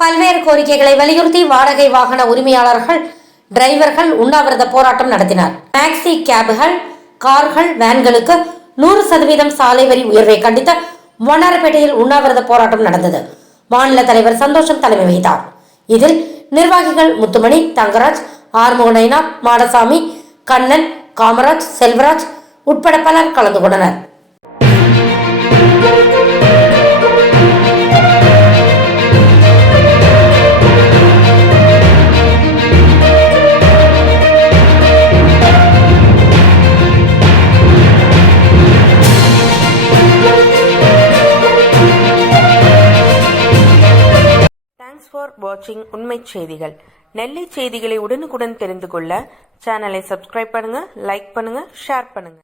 பல்வேறு கோரிக்கைகளை வலியுறுத்தி வாடகை வாகன உரிமையாளர்கள், டிரைவர்கள் உண்ணாவிரத போராட்டம் நடத்தினர். டாக்ஸி கேபுகள், கார்கள், வேன்களுக்கு 100% சாலை வரி உயர்வை கண்டித்து வண்ணாரப்பேட்டையில் உண்ணாவிரத போராட்டம் நடந்தது. மாநில தலைவர் சந்தோஷம் தலைமை வகித்தார். இதில் நிர்வாகிகள் முத்துமணி, தங்கராஜ், ஆறுமுகநைனா, மாடசாமி, கண்ணன், காமராஜ், செல்வராஜ் உட்பட பலர் கலந்து கொண்டனர். Thanks for watching உண்மை செய்திகள். நெல்லை செய்திகளை உடனுக்குடன் தெரிந்து கொள்ள சேனலை சப்ஸ்கிரைப் பண்ணுங்க, லைக் பண்ணுங்க, ஷேர் பண்ணுங்க.